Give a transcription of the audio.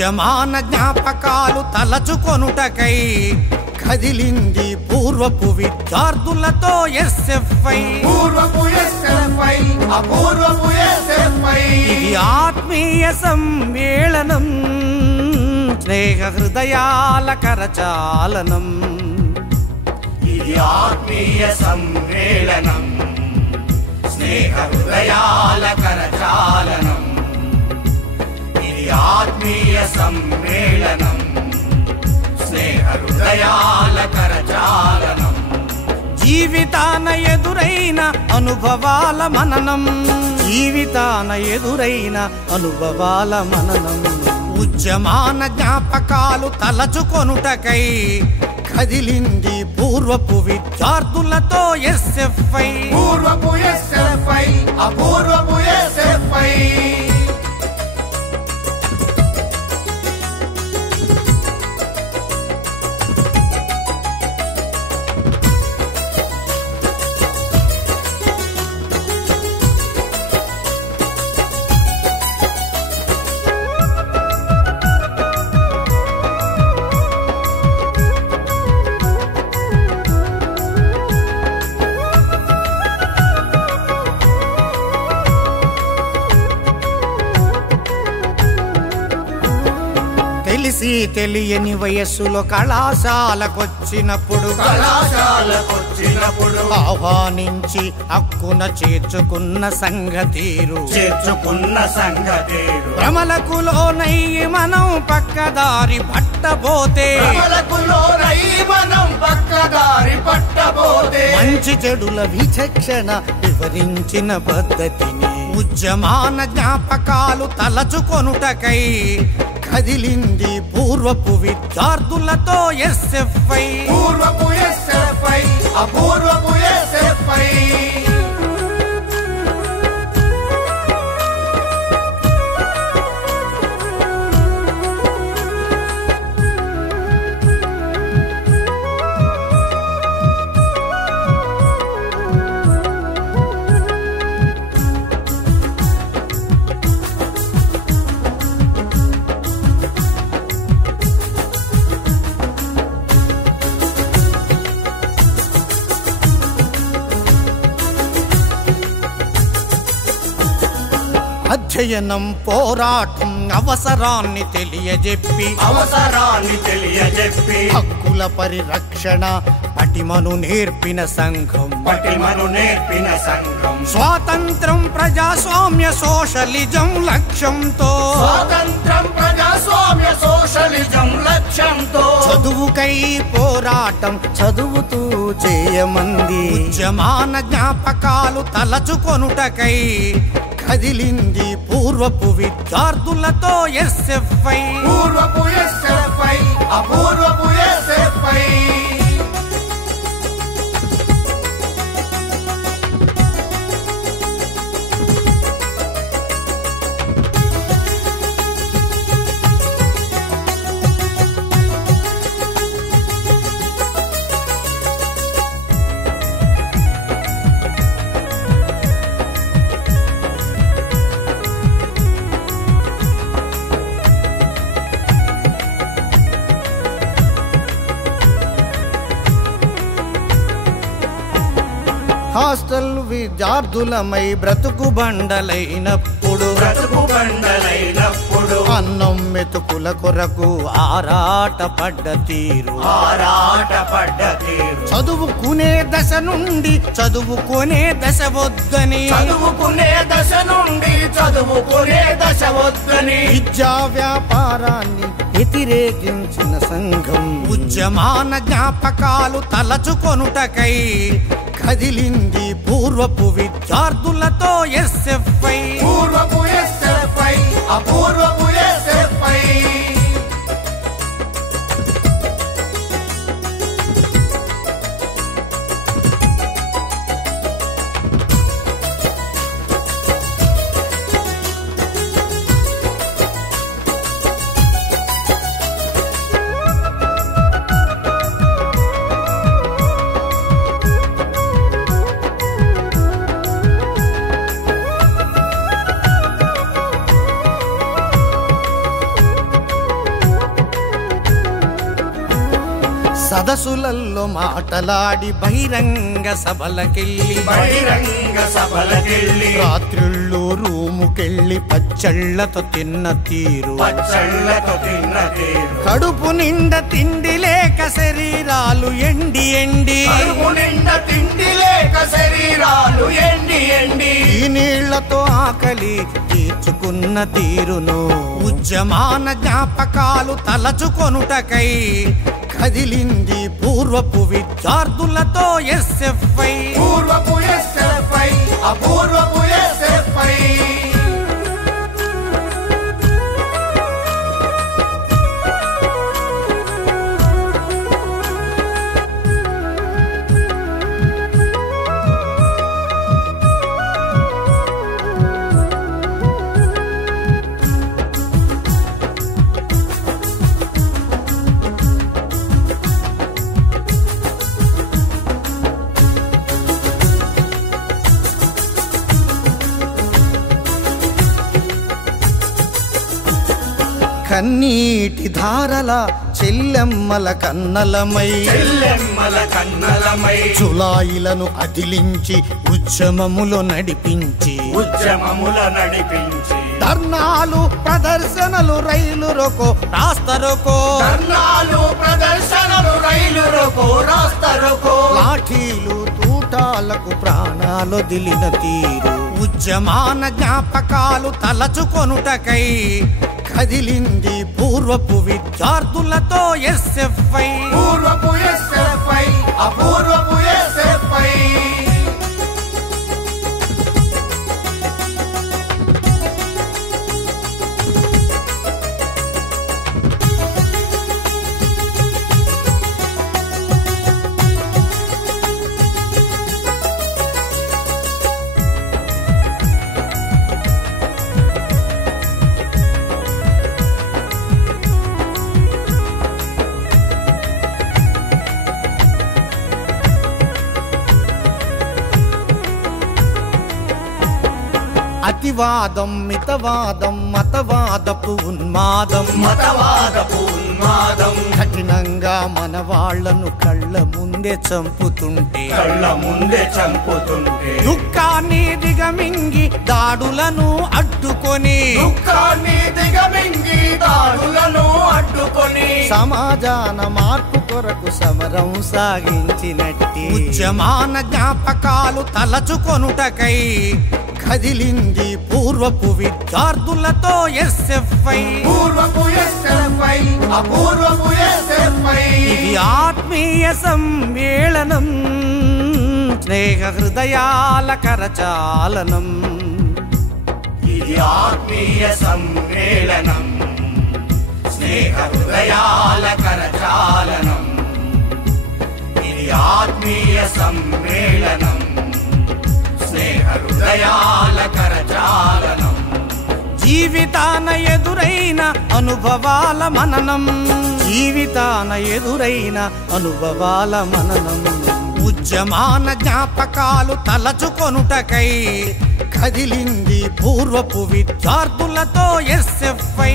ఉద్యమాన జ్ఞాపకాలు తలచుకొనుటకై కదిలింది పూర్వపు విద్యార్థులతో ఎస్ఎఫ్ఐ ఇది ఆత్మీయ సమ్మేళనం స్నేహ హృదయాల కరచాలనం ఇది ఆత్మీయ సమ్మేళనం స్నేహ హృదయాల కరచాలనం ఇది ఆత్మీయ సమ్మేళనం స్నేహ హృదయాల కరచాలనం జీవితాన ఎదురైన అనుభవాల మననం జీవితాన ఎదురైన అనుభవాల మననం ఉద్యమాన జ్ఞాపకాలు తలచుకొనుటకై కదిలింది పూర్వపు విద్యార్థులతో ఎస్ఎఫ్ఐ అపూర్వపు ఎస్ఎఫ్ఐ తెలిసి తెలియని వయస్సులో కళాశాలకొచ్చినప్పుడు ఆహ్వానించి హక్కున చేర్చుకున్న సంగతీరు భ్రమలకు లోనయ్యి మనం పక్కదారి పట్టబోతే మంచి చెడుల విచక్షణ వివరించిన పద్ధతిని ఉద్యమాన జ్ఞాపకాలు తలచుకొనుటకై కదిలింది పూర్వపు విద్యార్థులతో ఎస్ఎఫ్ఐ అపూర్వపు ఎస్ఎఫ్ఐ అధ్యయనం పోరాటం అవసరాన్ని తెలియజెప్పి హక్కుల పరిరక్షణ పటిమను నేర్పిన సంఘం స్వాతంత్రం ప్రజాస్వామ్య సోషలిజం లక్ష్యంతో చదువుకై పోరాటం చదువుతూ చేయమంది ఉద్యమాన జ్ఞాపకాలు తలచుకొనుటకై కదిలింది పూర్వపు విద్యార్థులతో ఎస్ఎఫ్ఐ అపూర్వపు ఎస్ఎఫ్ఐ హాస్టల్ విద్యార్థులమై బ్రతుకు బండలైనప్పుడు అన్నం మెతుకుల కొరకు ఆరాటపడ్డ తీరు చదువుకునే దశ నుండి చదువుకునే దశ వద్దని విద్యా వ్యాపారాన్ని వ్యతిరేకించిన సంఘం ఉద్యమాన జ్ఞాపకాలు తలచుకొనుటకై కదిలింది పూర్వపు విద్యార్థులతో ఎస్ఎఫ్ఐ అపూర్వపు ఎస్ఎఫ్ఐ సదసులల్లో మాటలాడి బహిరంగ సభలకెళ్ళి రాత్రిళ్ళు రూముకెళ్ళి పచ్చళ్ళతో తిన్న తీరు కడుపు నిండా తిండి లేక శరీరాలు ఎండి ఈ నీళ్లతో ఆకలి తీర్చుకున్న తీరును ఉద్యమాన జ్ఞాపకాలు తలచుకొనుటకై కదిలింది పూర్వపు విద్యార్థులతో ఎస్ఎఫ్ఐ అపూర్వపు ఎస్ఎఫ్ఐ కన్నీటి ధారల చెల్లెమ్మల కన్నలమై జులాయిలను అదిలించి ఉద్యమములో నడిపించి ధర్నాలు ప్రదర్శనలు రైలు రోకో రాస్తరోకో లాఠీలు తూటాలకు ప్రాణాలు దిలిన తీరు ఉద్యమాన జ్ఞాపకాలు తలచుకొనుటకై కదిలింది పూర్వపు విద్యార్థులతో ఎస్ఎఫ్ఐ అపూర్వపు ఎస్ఎఫ్ఐ అతివాదం మితవాదం మతవాదపు ఉన్మాదం కఠినంగా మన వాళ్లను కళ్ళ ముందే చంపుతుంటే దుఃఖాన్ని దిగమింగి దాడులను అడ్డుకొని సమాజాన మార్పు కొరకు సమరం సాగించినట్టి ఉద్యమాన జ్ఞాపకాలు తలచుకొనుటకై కదిలింది పూర్వపు విద్యార్థులతో ఎస్ఎఫ్ఐ ఇది ఆత్మీయ సమ్మేళనం స్నేహ హృదయాల కరచాలనం స్నేహ హృదయాల కరచాలనం ఇది ఆత్మీయ సమ్మేళనం స్నేహ హృదయాల కరచాలనం జీవితాన ఎదురైన అనుభవాల మననం ఉద్యమాన జ్ఞాపకాలు తలచుకొనుటకై కదిలింది పూర్వపు విద్యార్థులతో ఎస్ఎఫ్ఐ